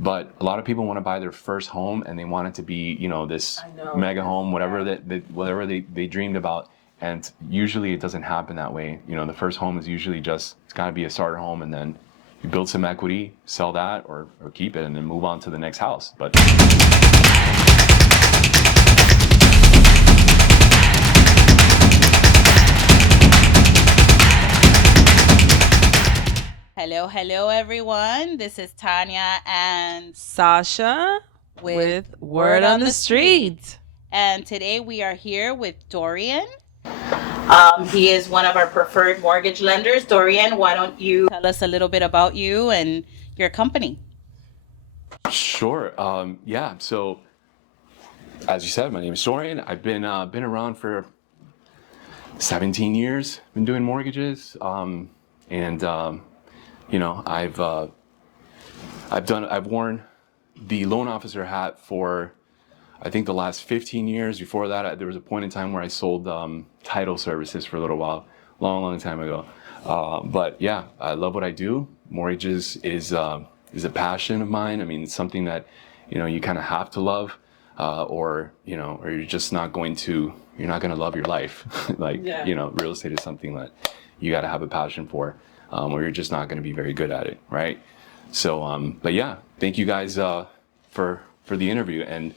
But a lot of people want to buy their first home and they want it to be, this mega home, whatever they dreamed about. And usually it doesn't happen that way. The first home is usually it's got to be a starter home, and then you build some equity, sell that, or keep it, and then move on to the next house. But Hello, everyone. This is Tanya and Sasha with Word on the Street. And today we are here with Dorian. He is one of our preferred mortgage lenders. Dorian, why don't you tell us a little bit about you and your company? Sure. Yeah. So, as you said, my name is Dorian. I've been around for 17 years. Been doing mortgages, and I've worn the loan officer hat for, I think, the last 15 years. Before that, there was a point in time where I sold title services for a little while, long time ago. But yeah, I love what I do. Mortgages is a passion of mine. I mean, it's something that you kind of have to love, or you're just not going to love your life. Real estate is something that you got to have a passion for, or you're just not going to be very good at it, right? So, but yeah, thank you guys for the interview, and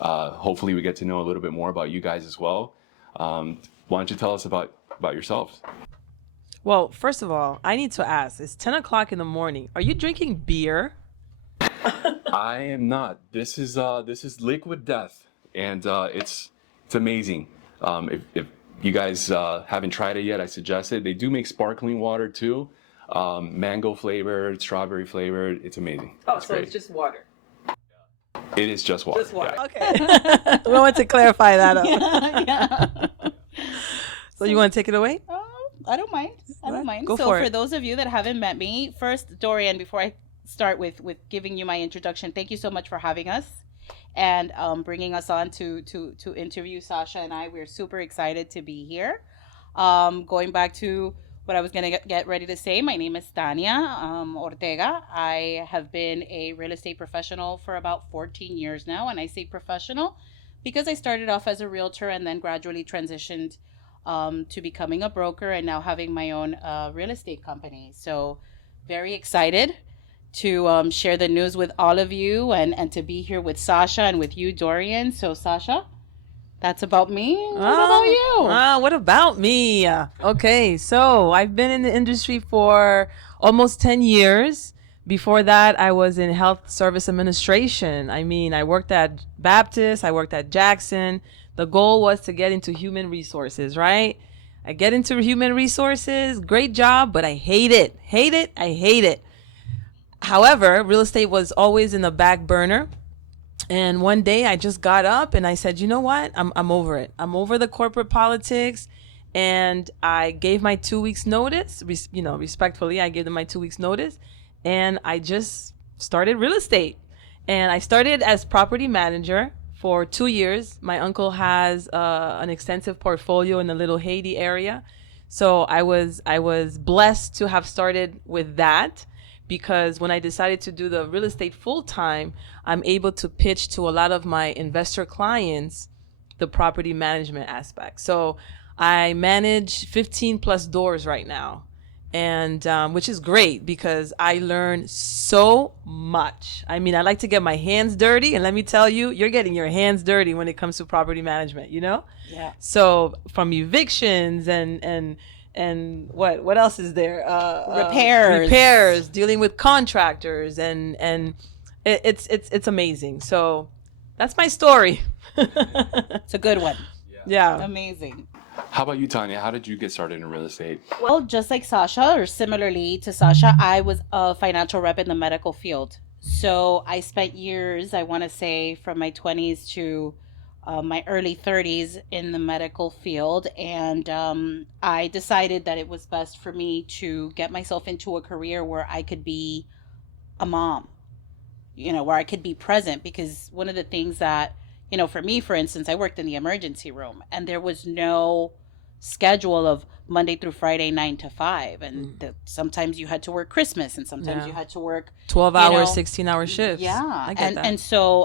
hopefully we get to know a little bit more about you guys as well. Why don't you tell us about yourselves? Well, first of all, I need to ask, it's 10 o'clock in the morning. Are you drinking beer? I am not. This is liquid death, and it's amazing. If you guys haven't tried it yet, I suggest it. They do make sparkling water too, mango flavored, strawberry flavored. It's amazing. Oh, so it's just water. It is just water. Just water. Yeah. Okay. We want to clarify that up. Yeah. So you want to take it away? I don't mind. Go So for for it. those of you that haven't met me, first, Dorian, before I start with giving you my introduction, thank you so much for having us and bringing us on to interview Sasha and I. We're super excited to be here. Going back to what I was going to get ready to say, my name is Tania Ortega. I have been a real estate professional for about 14 years now, and I say professional because I started off as a realtor and then gradually transitioned to becoming a broker and now having my own real estate company. So very excited to share the news with all of you and to be here with Sasha and with you, Dorian. So Sasha, that's about me. What about you? What about me? Okay, so I've been in the industry for almost 10 years. Before that, I was in health service administration. I mean, I worked at Baptist, I worked at Jackson. The goal was to get into human resources, right? I get into human resources, great job, but I hate it. I hate it. However, real estate was always in the back burner. And one day I just got up and I said, you know what? I'm over it. I'm over the corporate politics. And I gave my 2 weeks notice, respectfully, I gave them my 2 weeks notice. And I just started real estate. And I started as property manager for 2 years. My uncle has an extensive portfolio in the Little Haiti area. So I was blessed to have started with that, because when I decided to do the real estate full time, I'm able to pitch to a lot of my investor clients the property management aspect. So I manage 15 plus doors right now, and which is great because I learn so much. I mean, I like to get my hands dirty, and let me tell you, you're getting your hands dirty when it comes to property management, Yeah. So from evictions and what else is there? Repairs, dealing with contractors, and it's amazing. So that's my story. It's a good one. Yeah. Amazing. How about you, Tanya? How did you get started in real estate? Well, just like Sasha, or similarly to Sasha, I was a financial rep in the medical field. So I spent years, I want to say from my 20s to my early 30s in the medical field. And I decided that it was best for me to get myself into a career where I could be a mom, where I could be present. Because one of the things that, for me, for instance, I worked in the emergency room and there was no schedule of Monday through Friday, 9 to 5. And sometimes you had to work Christmas and sometimes you Yeah. had to work, 12 you hours, know, 16-hour shifts. yeah. I get that.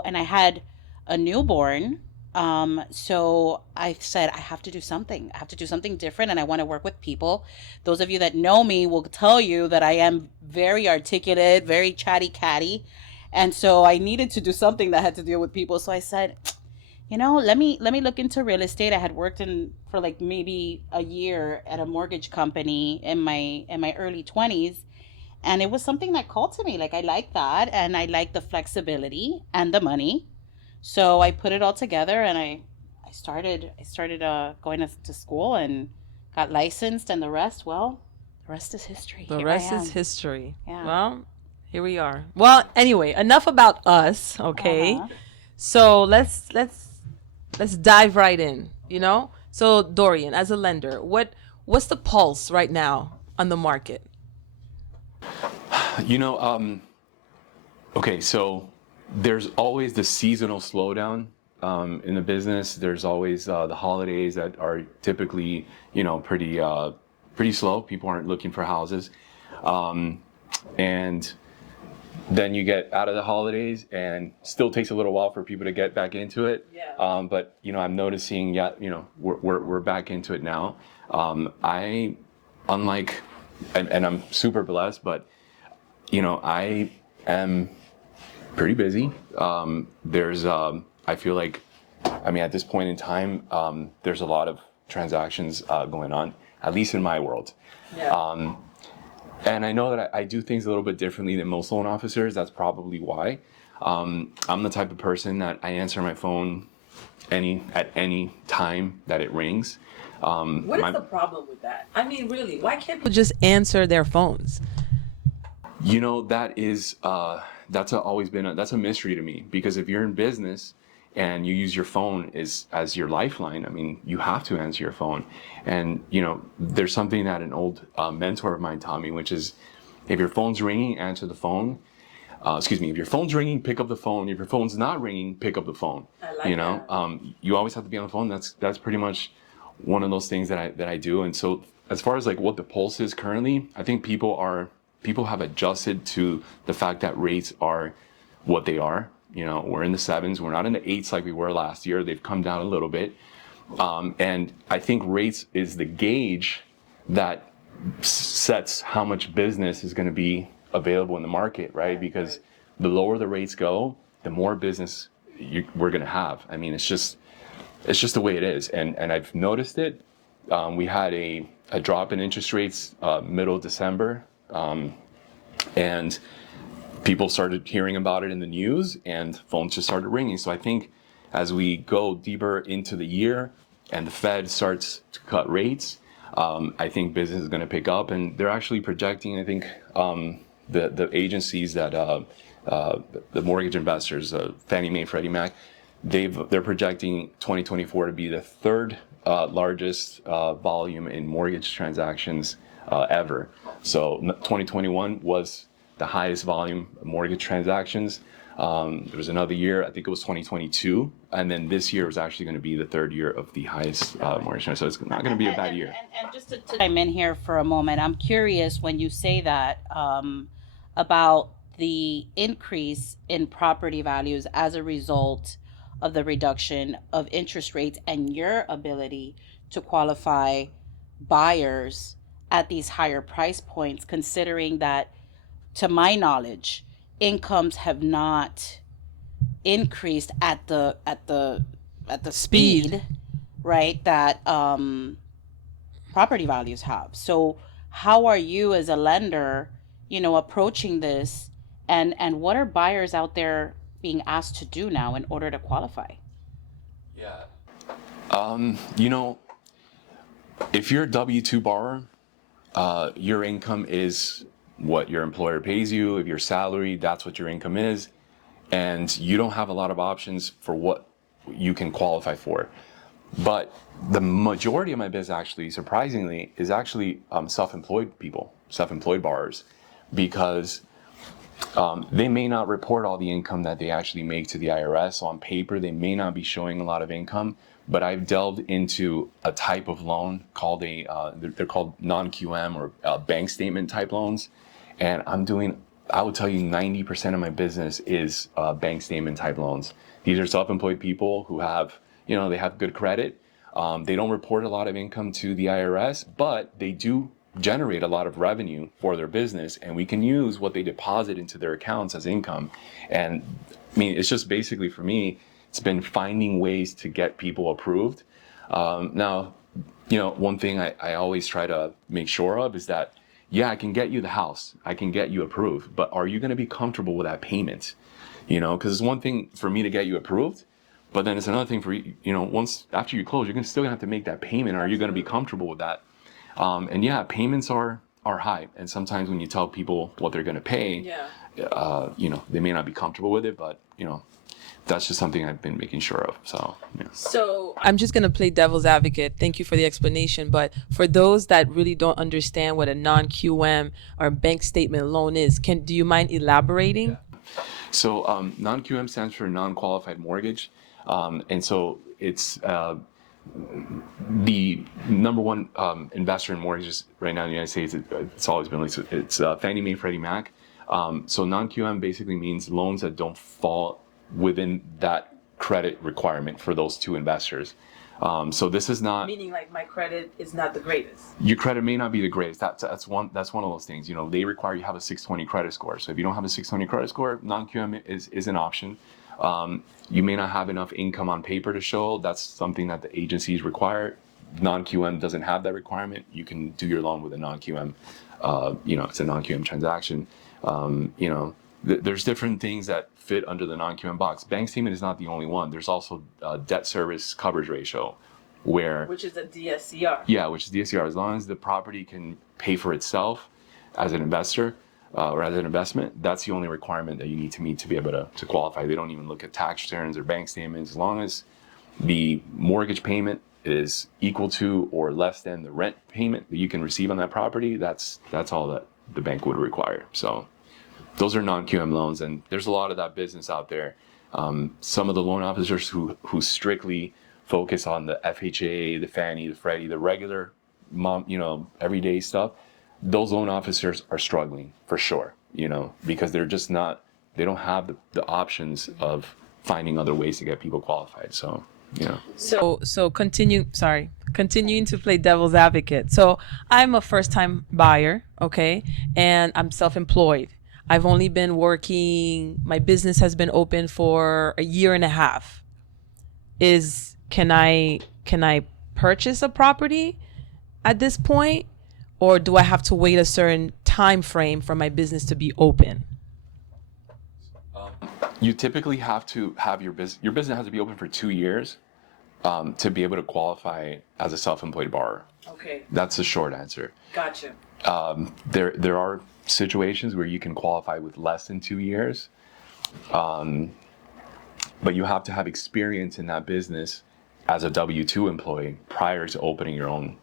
And I had a newborn. So I said, I have to do something. I have to do something different and I want to work with people. Those of you that know me will tell you that I am very articulate, very chatty catty. And so I needed to do something that had to deal with people. So I said, let me look into real estate. I had worked in for like maybe a year at a mortgage company in my early 20s, and it was something that called to me. Like I like that, and I like the flexibility and the money. So I put it all together, and I started going to school and got licensed, and the rest is history. The Here I rest is am. history. Yeah. Well, here we are. Well, anyway, enough about us, okay? Uh-huh. So let's dive right in, you know? So Dorian, as a lender, what's the pulse right now on the market? You know, okay, so there's always the seasonal slowdown in the business. There's always the holidays that are typically, pretty slow. People aren't looking for houses. And then you get out of the holidays and still takes a little while for people to get back into it. Yeah. But, I'm noticing, we're back into it now. Unlike, and I'm super blessed, but, I am pretty busy. I feel like, at this point in time, there's a lot of transactions going on, at least in my world. Yeah. And I know that I do things a little bit differently than most loan officers. That's probably why. I'm the type of person that I answer my phone at any time that it rings. What is the problem with that? I mean, really, why can't people just answer their phones? That's a mystery to me, because if you're in business and you use your phone as your lifeline, you have to answer your phone. And there's something that an old mentor of mine taught me, which is, if your phone's ringing, answer the phone. If your phone's ringing, pick up the phone. If your phone's not ringing, pick up the phone. I like that. You always have to be on the phone. That's pretty much one of those things that I do. And so, as far as like what the pulse is currently, I think people have adjusted to the fact that rates are what they are. We're in the 7s. We're not in the 8s like we were last year. They've come down a little bit. And I think rates is the gauge that sets how much business is going to be available in the market, right? Because the lower the rates go, the more business we're going to have. It's just the way it is. And I've noticed it. We had a drop in interest rates middle December. And people started hearing about it in the news, and phones just started ringing. So I think as we go deeper into the year and the Fed starts to cut rates, I think business is going to pick up. And they're actually projecting, I think, the agencies that the mortgage investors, Fannie Mae, Freddie Mac, they're projecting 2024 to be the third largest volume in mortgage transactions ever. So 2021 was the highest volume of mortgage transactions. There was another year, I think it was 2022, and then this year was actually going to be the third year of the highest mortgage transactions. So it's not going to be a bad year. And just to chime in here for a moment, I'm curious when you say that about the increase in property values as a result of the reduction of interest rates and your ability to qualify buyers at these higher price points, considering that, to my knowledge, incomes have not increased at the speed, right, that property values have. So how are you as a lender, approaching this, and what are buyers out there being asked to do now in order to qualify? Yeah. If you're a W-2 borrower, your income is what your employer pays you. If you're salaried, that's what your income is. And you don't have a lot of options for what you can qualify for. But the majority of my business, actually, surprisingly, is actually self-employed people, self-employed borrowers, because they may not report all the income that they actually make to the IRS. So on paper, they may not be showing a lot of income, but I've delved into a type of loan called they're called non-QM or bank statement type loans. And I would tell you 90% of my business is bank statement type loans. These are self-employed people who have, they have good credit. They don't report a lot of income to the IRS, but they do generate a lot of revenue for their business, and we can use what they deposit into their accounts as income. And I mean, it's just basically, for me, it's been finding ways to get people approved. Now, one thing I always try to make sure of is that, yeah, I can get you the house, I can get you approved, but are you going to be comfortable with that payment? Because it's one thing for me to get you approved, but then it's another thing for once after you close, you're still gonna have to make that payment. Are you going to be comfortable with that? And yeah, payments are high, and sometimes when you tell people what they're going to pay, they may not be comfortable with it, but that's just something I've been making sure of. So, yeah. So I'm just going to play devil's advocate. Thank you for the explanation. But for those that really don't understand what a non-QM or bank statement loan is, do you mind elaborating? Yeah. So non-QM stands for non-qualified mortgage. And so it's the number one investor in mortgages right now in the United States. It's always been like, it's Fannie Mae, Freddie Mac. So non-QM basically means loans that don't fall within that credit requirement for those two investors. So this is not Meaning like my credit is not the greatest. Your credit may not be the greatest. That's one of those things. They require you have a 620 credit score. So if you don't have a 620 credit score, non-QM is an option. You may not have enough income on paper to show. That's something that the agencies require. Non-QM doesn't have that requirement. You can do your loan with a non-QM. It's a non-QM transaction. There's different things that fit under the non-QM box. Bank statement is not the only one. There's also debt service coverage ratio, Which is a DSCR. Yeah, which is DSCR. As long as the property can pay for itself as an investor or as an investment, that's the only requirement that you need to meet to be able to qualify. They don't even look at tax returns or bank statements. As long as the mortgage payment is equal to or less than the rent payment that you can receive on that property, that's all that the bank would require. So those are non-QM loans, and there's a lot of that business out there. Some of the loan officers who strictly focus on the FHA, the Fannie, the Freddie, the regular everyday stuff, those loan officers are struggling for sure, because they're just not, they don't have the options of finding other ways to get people qualified. So, So continuing to play devil's advocate. So I'm a first time buyer, okay? And I'm self-employed. I've only been working, my business has been open for a year and a half. Can I purchase a property at this point, or do I have to wait a certain time frame for my business to be open? You typically have to have your business has to be open for 2 years to be able to qualify as a self-employed borrower. Okay, That's the short answer. gotcha. There are situations where you can qualify with less than 2 years, but you have to have experience in that business as a W-2 employee prior to opening your own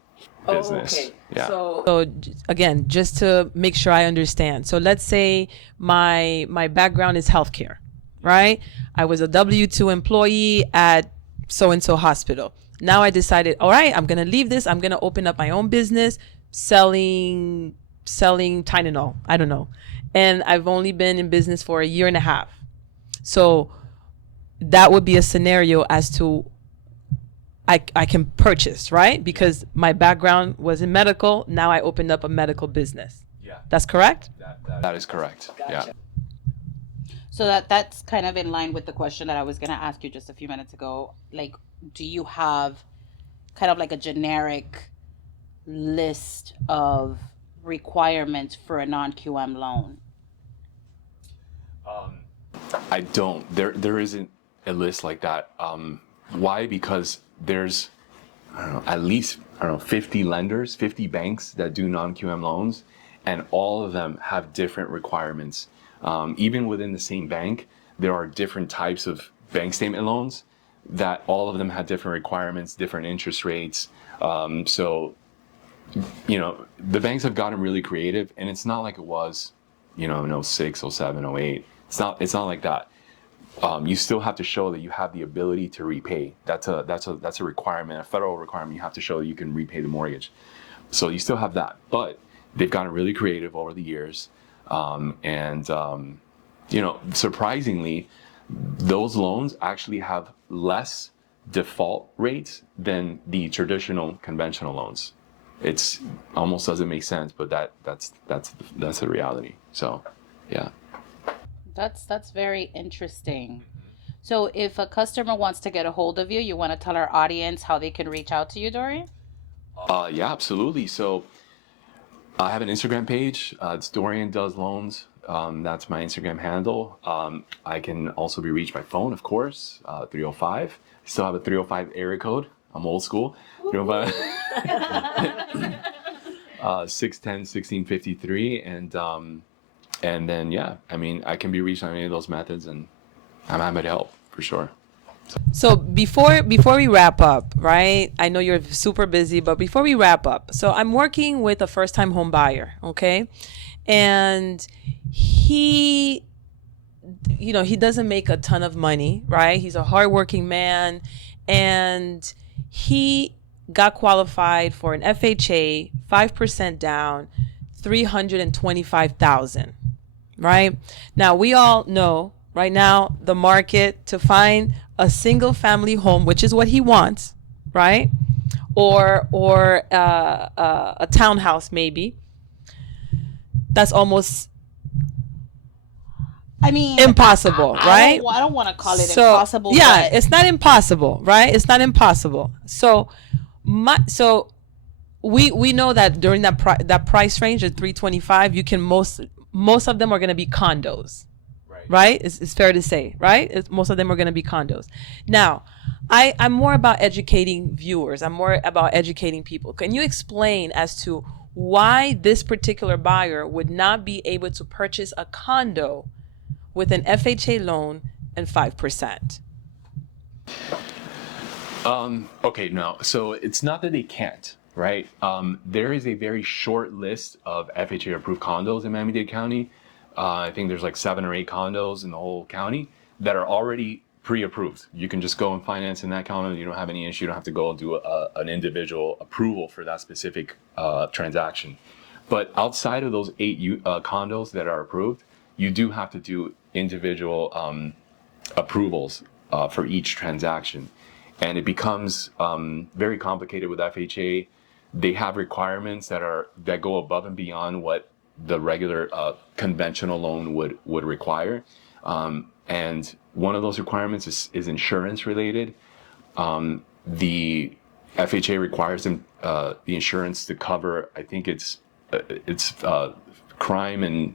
business. Oh, okay. Yeah. So again, just to make sure I understand. So let's say my background is healthcare, right? I was a W-2 employee at so-and-so hospital. Now I decided, all right, I'm going to leave this. I'm going to open up my own business selling Tylenol. I don't know. And I've only been in business for a year and a half. So that would be a scenario as to I can purchase, right? Because my background was in medical. Now I opened up a medical business. Yeah. That's correct? That is correct. Gotcha. Yeah. So that's kind of in line with the question that I was going to ask you just a few minutes ago. Like, do you have kind of like a generic list of requirements for a non-QM loan? I don't. There isn't a list like that. Why? Because there's, at least 50 lenders, 50 banks that do non-QM loans, and all of them have different requirements. Even within the same bank, there are different types of bank statement loans that all of them have different requirements, different interest rates. So, the banks have gotten really creative, and it's not like it was, in 06, 07, 08. It's not like that. you still have to show that you have the ability to repay. That's a requirement, a federal requirement. You have to show that you can repay the mortgage. So you still have that, but they've gotten really creative over the years, and surprisingly, those loans actually have less default rates than the traditional conventional loans. It's almost doesn't make sense, but that's the reality. So, yeah. That's very interesting. So if a customer wants to get a hold of you, you want to tell our audience how they can reach out to you, Dorian? Yeah, absolutely. So I have an Instagram page. It's Dorian Does Loans. That's my Instagram handle. I can also be reached by phone, of course, 305. I still have a 305 area code. I'm old school. 305 610 1653. And then, yeah, I mean, I can be reached on any of those methods, and I'm happy to help for sure. So before we wrap up, right? I know you're super busy, but before we wrap up, so I'm working with a first-time home buyer, okay? And he doesn't make a ton of money, right? He's a hardworking man, and he got qualified for an FHA, 5% down, $325,000, right? Now we all know right now the market to find a single family home, which is what he wants, right? Or a townhouse maybe. That's almost impossible, right? I don't want to call it impossible. Yeah, but it's not impossible, right? It's not impossible. So we know that during that price range of 325, you can most of them are going to be condos. Right? It's fair to say, right? Most of them are going to be condos. Now, I'm more about educating viewers. I'm more about educating people. Can you explain as to why this particular buyer would not be able to purchase a condo with an FHA loan and 5%? Okay, no. So it's not that they can't, right? There is a very short list of FHA approved condos in Miami-Dade County. I think there's like 7 or 8 condos in the whole county that are already pre-approved. You can just go and finance in that condo. You don't have any issue. You don't have to go and do an individual approval for that specific transaction. But outside of those 8 condos that are approved, you do have to do individual approvals for each transaction. And it becomes very complicated with FHA. They have requirements that go above and beyond what the regular conventional loan would require, and one of those requirements is insurance related. The FHA requires them the insurance to cover, I think it's crime and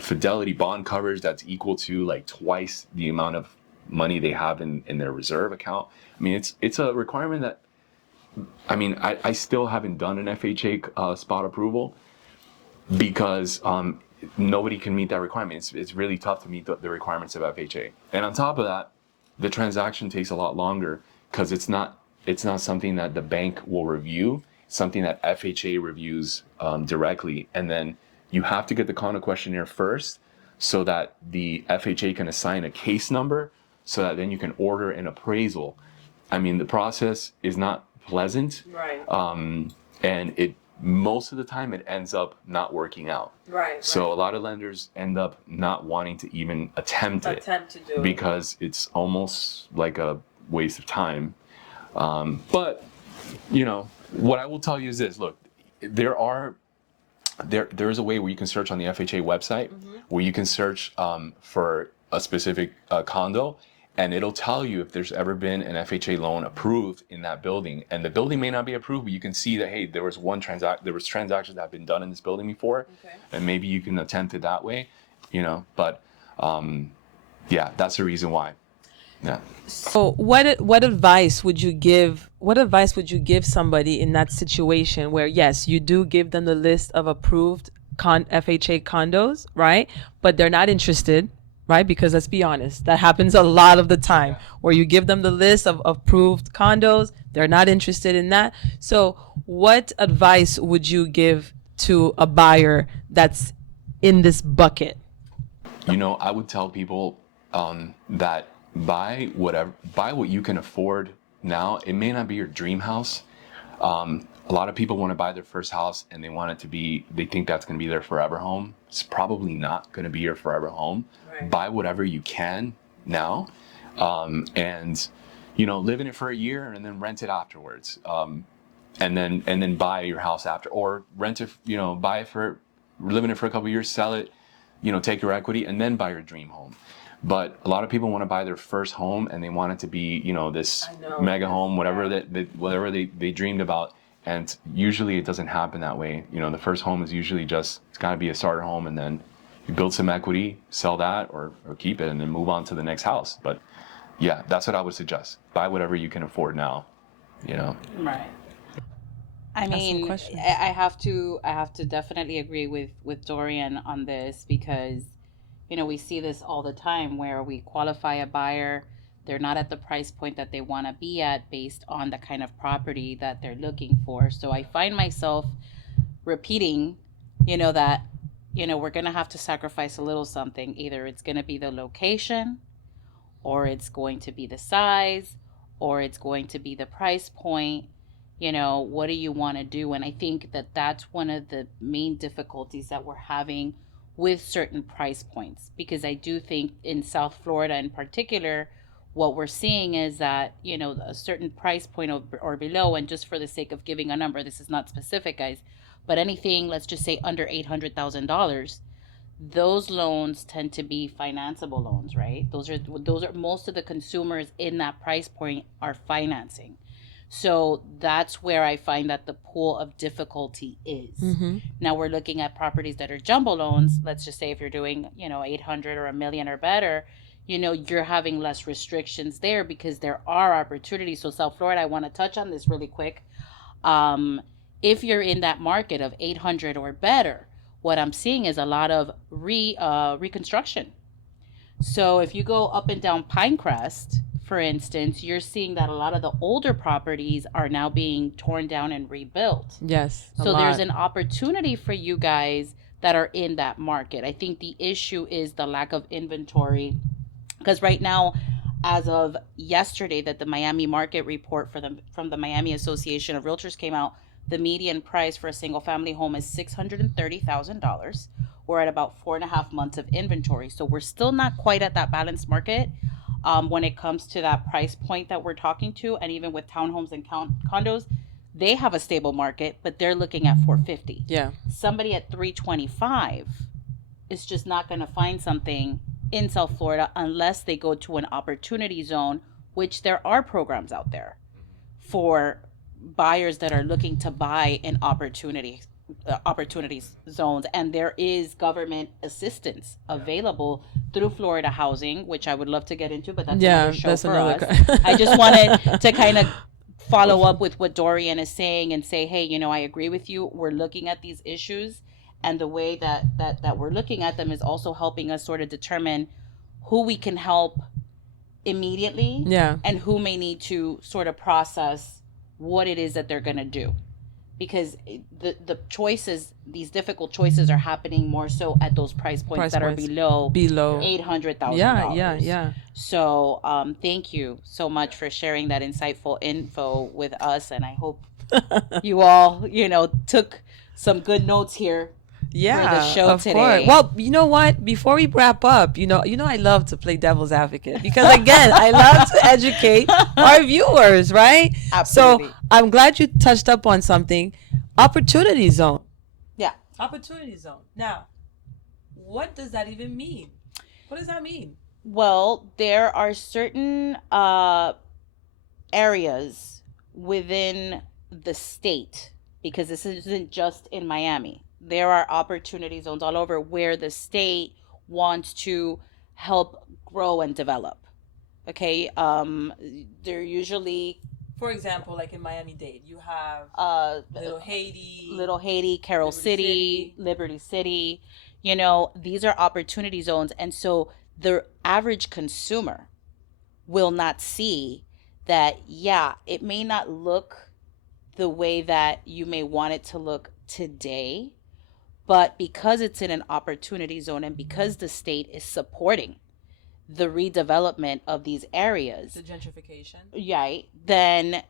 fidelity bond coverage that's equal to like twice the amount of money they have in their reserve account. I mean, it's a requirement that, I mean, I still haven't done an FHA spot approval, because nobody can meet that requirement. It's really tough to meet the requirements of FHA. And on top of that, the transaction takes a lot longer because it's not something that the bank will review. It's something that FHA reviews directly. And then you have to get the condo questionnaire first so that the FHA can assign a case number so that then you can order an appraisal. I mean, the process is not pleasant. Right. And most of the time it ends up not working out. Right. So a lot of lenders end up not wanting to even attempt to do it because it's almost like a waste of time. But what I will tell you is this: look, there is a way where you can search on the FHA website, where you can search for a specific condo, and it'll tell you if there's ever been an FHA loan approved in that building. And the building may not be approved, but you can see that, hey, there was transactions that have been done in this building before, and maybe you can attempt it that way, But yeah, that's the reason why. Yeah. So what advice would you give? What advice would you give somebody in that situation where, yes, you do give them the list of approved FHA condos, right? But they're not interested. Right? Because let's be honest, that happens a lot of the time where you give them the list of approved condos. They're not interested in that. So what advice would you give to a buyer that's in this bucket? I would tell people, that buy what you can afford now. It may not be your dream house. A lot of people want to buy their first house and they think that's going to be their forever home. It's probably not going to be your forever home. Right. Buy whatever you can now, and live in it for a year and then rent it afterwards. And then buy your house after, or rent it, buy it live in it for a couple of years, sell it, take your equity, and then buy your dream home. But a lot of people want to buy their first home and they want it to be, this mega home, whatever they dreamed about. And usually it doesn't happen that way. The first home is usually it's got to be a starter home, and then you build some equity, sell that, or keep it, and then move on to the next house. But yeah, that's what I would suggest. Buy whatever you can afford now, Right. I mean, I have to definitely agree with Dorian on this, because we see this all the time where we qualify a buyer, they're not at the price point that they want to be at based on the kind of property that they're looking for. So I find myself repeating, that we're going to have to sacrifice a little something. Either it's going to be the location, or it's going to be the size, or it's going to be the price point. What do you want to do? And I think that that's one of the main difficulties that we're having with certain price points, because I do think in South Florida in particular, what we're seeing is that, a certain price point or below, and just for the sake of giving a number, this is not specific, guys, but anything, let's just say under $800,000, those loans tend to be financeable loans, right? Those are most of the consumers in that price point are financing. So that's where I find that the pool of difficulty is. Mm-hmm. Now we're looking at properties that are jumbo loans. Let's just say if you're doing, 800 or $1 million or better, you're having less restrictions there because there are opportunities. So South Florida, I want to touch on this really quick. If you're in that market of 800 or better, what I'm seeing is a lot of reconstruction. So if you go up and down Pinecrest, for instance, you're seeing that a lot of the older properties are now being torn down and rebuilt. Yes. So there's an opportunity for you guys that are in that market. I think the issue is the lack of inventory, because right now, as of yesterday, that the Miami market report from the Miami Association of Realtors came out, the median price for a single family home is $630,000. We're at about 4.5 months of inventory. So we're still not quite at that balanced market when it comes to that price point that we're talking to. And even with townhomes and condos, they have a stable market, but they're looking at 450. Yeah. Somebody at 325 is just not going to find something in South Florida unless they go to an opportunity zone, which there are programs out there for buyers that are looking to buy in opportunity zones, and there is government assistance available through Florida Housing, which I would love to get into, but that's another show for us. I just wanted to kind of follow up with what Dorian is saying and say, hey, I agree with you. We're looking at these issues, and the way that we're looking at them is also helping us sort of determine who we can help immediately, and who may need to sort of process what it is that they're going to do, because the choices, these difficult choices, are happening more so at those price points that are below $800,000. Yeah. So thank you so much for sharing that insightful info with us, and I hope you all took some good notes here for the show today. Course. Well, you know what? Before we wrap up, I love to play devil's advocate, because again, I love to educate our viewers, right? Absolutely. So I'm glad you touched up on something. Opportunity zone. Yeah. Opportunity zone. Now, what does that even mean? What does that mean? Well, there are certain areas within the state, because this isn't just in Miami. There are opportunity zones all over where the state wants to help grow and develop. Okay. They're usually, for example, like in Miami-Dade, you have Little Haiti, Carroll City, Liberty City. These are opportunity zones. And so the average consumer will not see that, it may not look the way that you may want it to look today, but because it's in an opportunity zone and because the state is supporting the redevelopment of these areas, The gentrification. right, then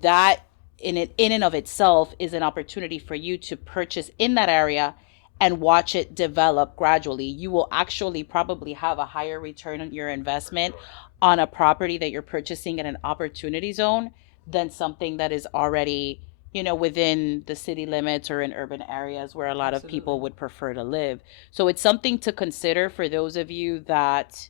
that in and of itself is an opportunity for you to purchase in that area and watch it develop gradually. You will actually probably have a higher return on your investment on a property that you're purchasing in an opportunity zone than something that is already, within the city limits or in urban areas where a lot of people would prefer to live. So it's something to consider for those of you that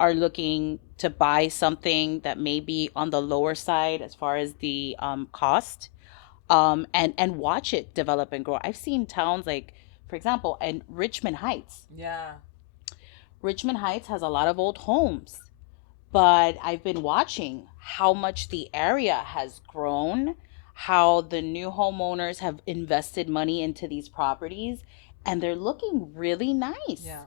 are looking to buy something that may be on the lower side as far as the cost, and watch it develop and grow. I've seen towns like, for example, in Richmond Heights. Yeah. Richmond Heights has a lot of old homes, but I've been watching how much the area has grown, how the new homeowners have invested money into these properties, and they're looking really nice. Yeah.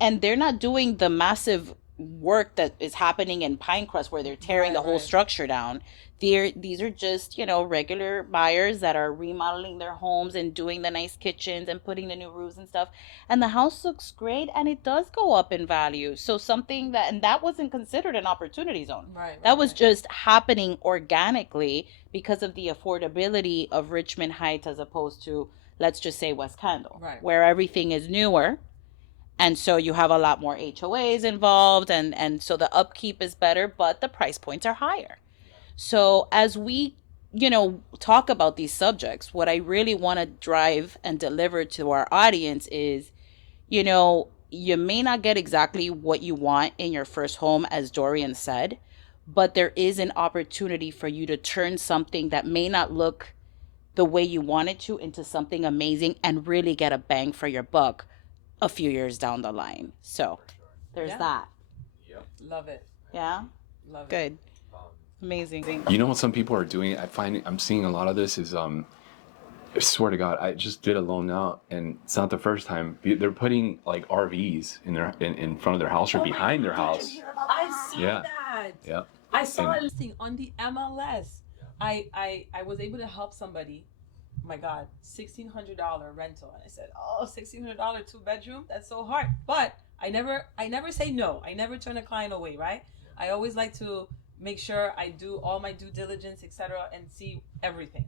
And they're not doing the massive work that is happening in Pinecrest where they're tearing the whole structure down. These are just, regular buyers that are remodeling their homes and doing the nice kitchens and putting the new roofs and stuff. And the house looks great and it does go up in value. So that wasn't considered an opportunity zone. That was just happening organically because of the affordability of Richmond Heights as opposed to, let's just say, West Kendall, where everything is newer. And so you have a lot more HOAs involved, and so the upkeep is better, but the price points are higher. So as we, talk about these subjects, what I really want to drive and deliver to our audience is, you may not get exactly what you want in your first home, as Dorian said, but there is an opportunity for you to turn something that may not look the way you want it to into something amazing and really get a bang for your buck a few years down the line. So there's that. Yep. Love it. Yeah. Love it. Good. Amazing. You know what some people are doing? I'm seeing a lot of this is I swear to God, I just did a loan now, and it's not the first time. They're putting like RVs in front of their house or behind their house. I saw Yeah. that. Yeah. I saw a listing on the MLS. I was able to help somebody. Oh my God, $1,600 rental, and I said, "Oh, $1,600 2-bedroom. That's so hard." But I never say no. I never turn a client away. Right? I always like to make sure I do all my due diligence, etc., and see everything.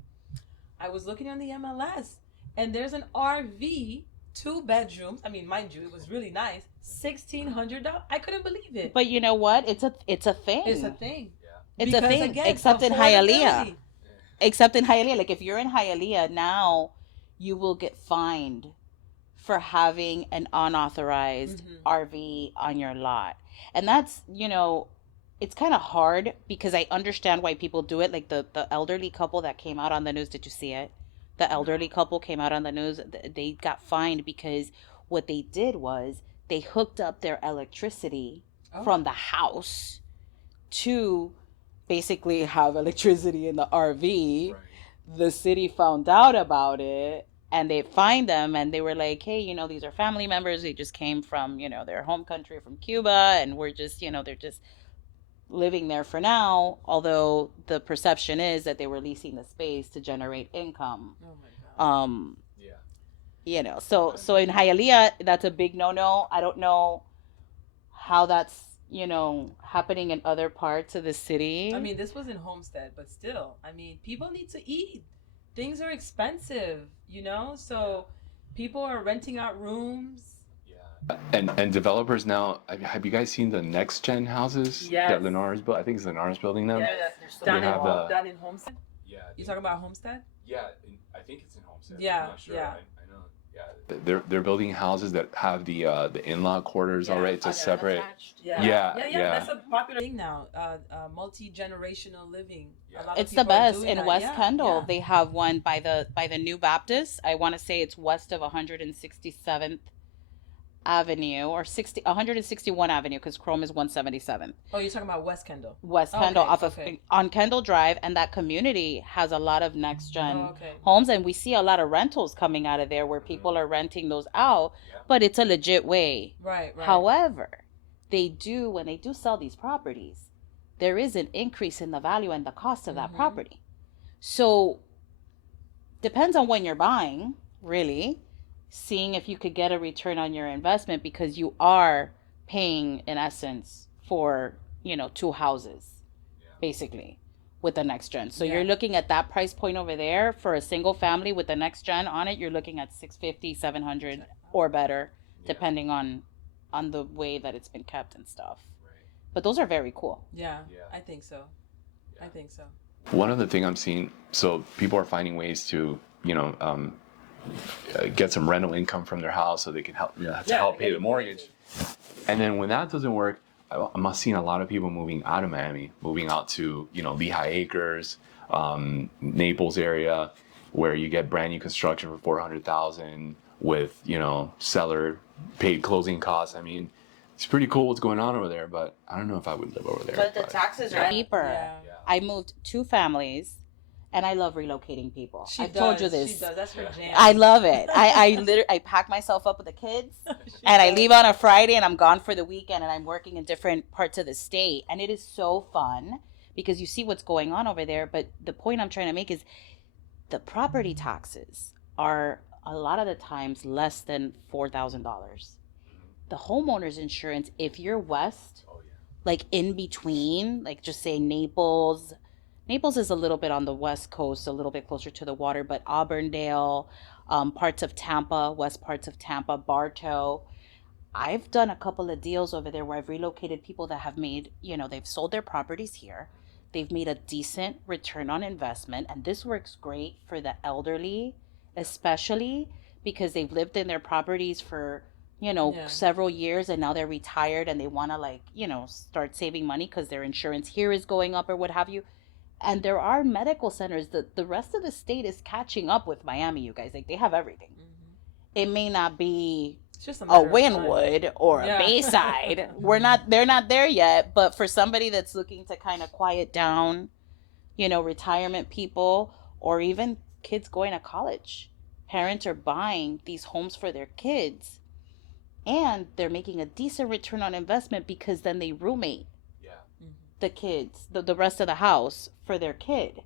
I was looking on the MLS, and there's an RV, 2 bedrooms. I mean, mind you, it was really nice. $1,600. I couldn't believe it. But you know what? It's a thing. It's a thing. It's Because, a thing. again, Except in Hialeah. affordability. Except in Hialeah. Like if you're in Hialeah now, you will get fined for having an unauthorized RV on your lot. And that's, it's kind of hard because I understand why people do it. Like the elderly couple that came out on the news. Did you see it? The elderly couple came out on the news. They got fined because what they did was they hooked up their electricity from the house to basically have electricity in the RV. Right. The city found out about it and they fined them, and they were like, "Hey, these are family members. They just came from, their home country from Cuba, and we're just, they're just living there for now." Although the perception is that they were leasing the space to generate income. Oh my God. Yeah. So in Hialeah, that's a big no-no. I don't know how that's, happening in other parts of the city. I mean, this was in Homestead, but still, I mean, people need to eat. Things are expensive, so people are renting out rooms. Yeah. And developers now, have you guys seen the next gen houses that Lennar's built? I think it's Lennar's building them. Down in Homestead? Yeah. You talking about Homestead? Yeah, I think it's in Homestead. Yeah, I'm not sure. yeah. I know. Yeah. They're building houses that have the in-law quarters already. It's a separate. Yeah. That's a popular thing now. Multi-generational living. Yeah. It's the best in West Kendall. Yeah. They have one by the New Baptist. I want to say it's west of 167th Avenue or 161 Avenue, because Chrome is 177th. Oh, you're talking about West Kendall. West Kendall, on Kendall Drive, and that community has a lot of next gen homes, and we see a lot of rentals coming out of there where people are renting those out, but it's a legit way. Right. However, when they do sell these properties, there is an increase in the value and the cost of that property. So depends on when you're buying, really, seeing if you could get a return on your investment, because you are paying in essence for, you know, two houses basically with the next gen. So you're looking at that price point over there for a single family with the next gen on it. You're looking at 650, 700 or better, depending on the way that it's been kept and stuff. But those are very cool. Yeah, I think so. I think so. One other thing I'm seeing, so people are finding ways to, get some rental income from their house so they can help help pay the mortgage. And then when that doesn't work, I'm seeing a lot of people moving out of Miami, moving out to, Lehigh Acres, Naples area, where you get brand new construction for 400,000 with, seller paid closing costs. I mean, it's pretty cool what's going on over there, but I don't know if I would live over there. But the taxes are cheaper. Yeah. I moved 2 families, and I love relocating people. I've told you this. She does. That's her jam. I love it. I literally I pack myself up with the kids, and I leave on a Friday, and I'm gone for the weekend, and I'm working in different parts of the state, and it is so fun because you see what's going on over there. But the point I'm trying to make is the property taxes are a lot of the times less than $4,000. The homeowner's insurance, if you're west, like in between, like just say Naples is a little bit on the west coast, a little bit closer to the water, but Auburndale, parts of Tampa, west parts of Tampa, Bartow. I've done a couple of deals over there where I've relocated people that have made, they've sold their properties here. They've made a decent return on investment. And this works great for the elderly, especially because they've lived in their properties for, several years, and now they're retired and they want to start saving money because their insurance here is going up or what have you. And there are medical centers that the rest of the state is catching up with Miami, you guys. Like, they have everything. It may not be just a Wynwood or a Bayside. They're not there yet. But for somebody that's looking to kind of quiet down, retirement people, or even kids going to college, parents are buying these homes for their kids, and they're making a decent return on investment because then they roommate the kids, the rest of the house for their kid.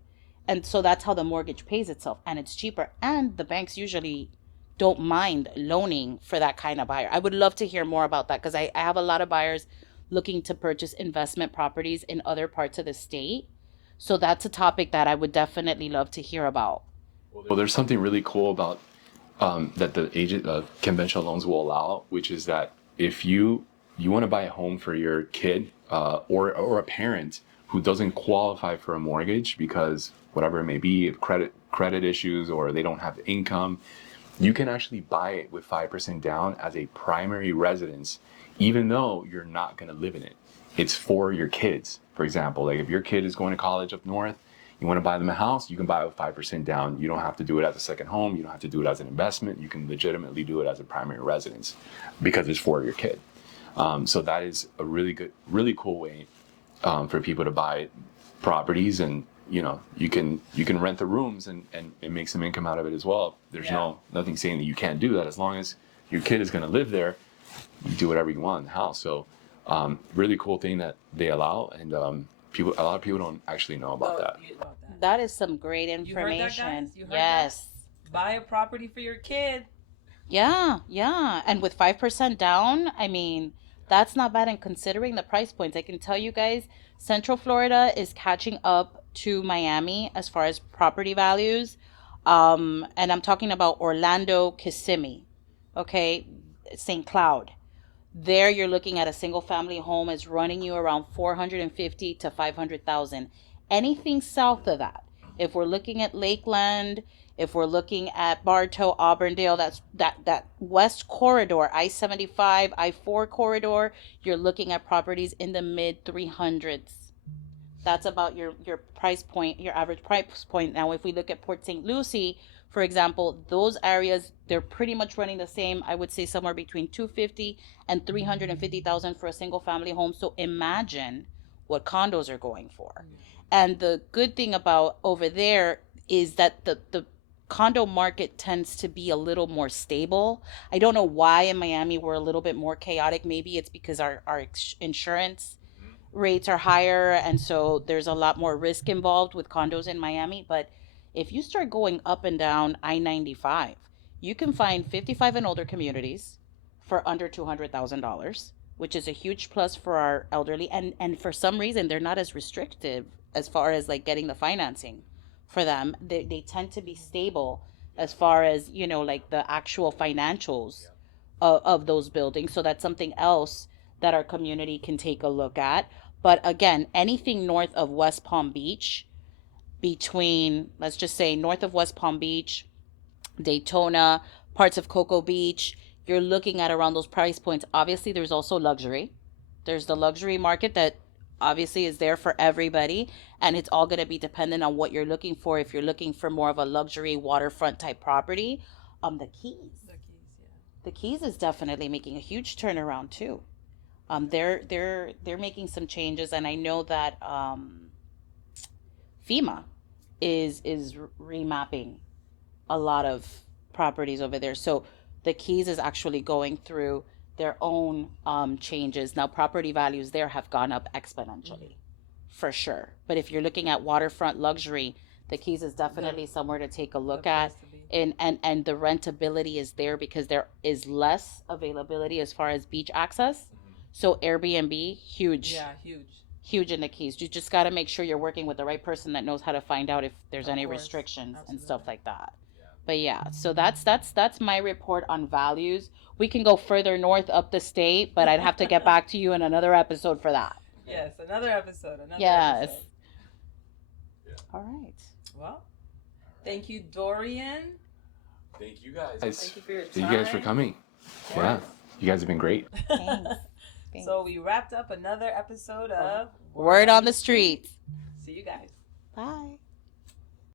And so that's how the mortgage pays itself, and it's cheaper. And the banks usually don't mind loaning for that kind of buyer. I would love to hear more about that because I have a lot of buyers looking to purchase investment properties in other parts of the state. So that's a topic that I would definitely love to hear about. Well, there's something really cool about that the agent conventional loans will allow, which is that if you want to buy a home for your kid or a parent who doesn't qualify for a mortgage because whatever it may be, credit issues, or they don't have the income, you can actually buy it with 5% down as a primary residence, even though you're not going to live in it. It's for your kids. For example, like if your kid is going to college up north, you want to buy them a house, you can buy it with 5% down. You don't have to do it as a second home. You don't have to do it as an investment. You can legitimately do it as a primary residence because it's for your kid. So that is a really cool way for people to buy properties, and you can rent the rooms and make some income out of it as well. There's nothing saying that you can't do that as long as your kid is going to live there. You do whatever you want in the house. So really cool thing that they allow, and a lot of people don't actually know about that. That is some great information. You heard that, guys? You heard yes. That? Buy a property for your kid. Yeah. And with 5% down, I mean, that's not bad. And considering the price points, I can tell you guys, Central Florida is catching up to Miami as far as property values. And I'm talking about Orlando, Kissimmee, okay, St. Cloud. There you're looking at a single family home is running you around 450 to 500,000. Anything south of that, if we're looking at Lakeland, if we're looking at Bartow, Auburndale, that's that west corridor, I-75, I-4 corridor, you're looking at properties in the mid 300s. That's about your price point, your average price point. Now, if we look at Port St. Lucie, for example, those areas, they're pretty much running the same. I would say somewhere between 250 and 350,000 for a single family home. So imagine what condos are going for. And the good thing about over there is that the condo market tends to be a little more stable. I don't know why in Miami we're a little bit more chaotic. Maybe it's because our insurance rates are higher, and so there's a lot more risk involved with condos in Miami. But if you start going up and down I-95, you can find 55 and older communities for under $200,000. which is a huge plus for our elderly. And for some reason, they're not as restrictive as far as like getting the financing for them. They tend to be stable as far as, you know, like the actual financials of those buildings. So that's something else that our community can take a look at. But again, anything north of West Palm Beach, between, let's just say, north of West Palm Beach, Daytona, parts of Cocoa Beach, you're looking at around those price points. Obviously, there's also luxury. There's the luxury market that obviously is there for everybody, and it's all going to be dependent on what you're looking for. If you're looking for more of a luxury waterfront type property, the Keys. The Keys is definitely making a huge turnaround too. They're making some changes, and I know that FEMA is remapping a lot of properties over there. So the Keys is actually going through their own changes. Now property values there have gone up exponentially, for sure. But if you're looking at waterfront luxury, the Keys is definitely somewhere to take a look at. And the rentability is there because there is less availability as far as beach access. So Airbnb, huge. Yeah, huge. Huge in the Keys. You just got to make sure you're working with the right person that knows how to find out if there's any restrictions and stuff like that. But yeah, so that's my report on values. We can go further north up the state, but I'd have to get back to you in another episode for that. Yes, another episode. Yes. All right. Well, thank you, Dorian. Thank you guys. Thank you for your time. Thank you guys for coming. Yeah, you guys have been great. Thanks. So we wrapped up another episode of Word on the Street. See you guys. Bye.